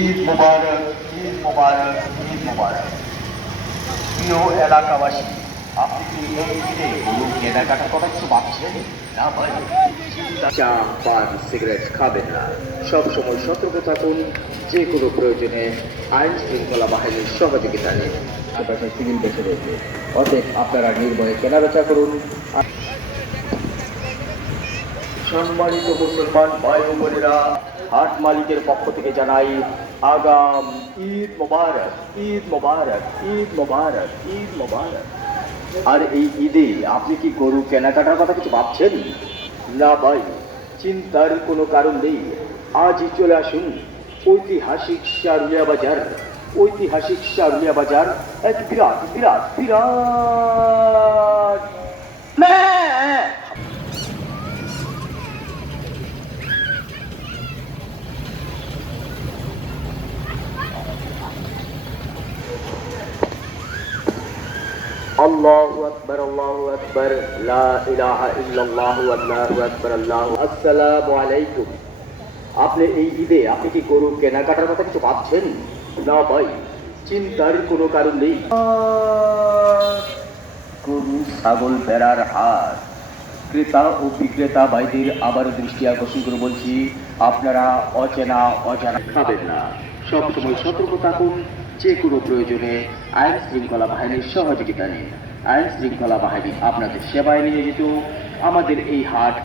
ঈদ মুবারক ঈদ মুবারক ঈদ মুবারক। প্রিয় এলাকাবাসী, আপনি কি এই ঈদে গরু কেনাকাটা করার কিছু ভাবছেন চা, পান, সিগারেট খাবেন না। সব সময় সতর্ক থাকুন, যে কোনো প্রয়োজনে আইন শৃঙ্খলা বাহিনীর সহযোগিতা নিন। আশেপাশে সিভিল বেঁচে রয়েছে। অতএব আপনারা নির্ভয়ে কেনাবেচা করুন। সম্মানিত মুসলমান ভাই বোনেরা, হাট মালিকের পক্ষ থেকে জানাই আগাম ঈদ মোবারক ঈদ মোবারক ঈদ মোবারক ঈদ মোবারক। আর এই ঈদে আপনি কি গরু কেনাকাটার কথা কিছু ভাবছেন? না ভাই, চিন্তার কোনো কারণ নেই। আজই চলে আসুন ঐতিহাসিক শারুলিয়া বাজার। ঐতিহাসিক শারুলিয়া বাজার এক বিরাট বিরাট বিরাট! আল্লাহু আকবার আল্লাহু আকবার, লা ইলাহা ইল্লাল্লাহু আল্লাহু আকবার, আল্লাহু আসসালামু আলাইকুম। আপনি এই ঈদে আপনি কি গরু কেনাকাটার কথা কিছু ভাবছেন না ভাই, চিন্তার কোনো কারণ নেই। গরু, ছাগল বেড়ার হাট ক্রেতা ও বিক্রেতা ভাইদের আবার দৃষ্টি আকর্ষণ করে বলছি, আপনারা অচেনা, অজানা খাবেন না। সবসময় সতর্ক থাকুন, যে কোনো প্রয়োজনে আইন শৃঙ্খলা বাহিনীর সহযোগিতা নিন। আইন শৃঙ্খলা বাহিনী আপনাদের সেবায় নিয়োজিত। আমাদের এই হাট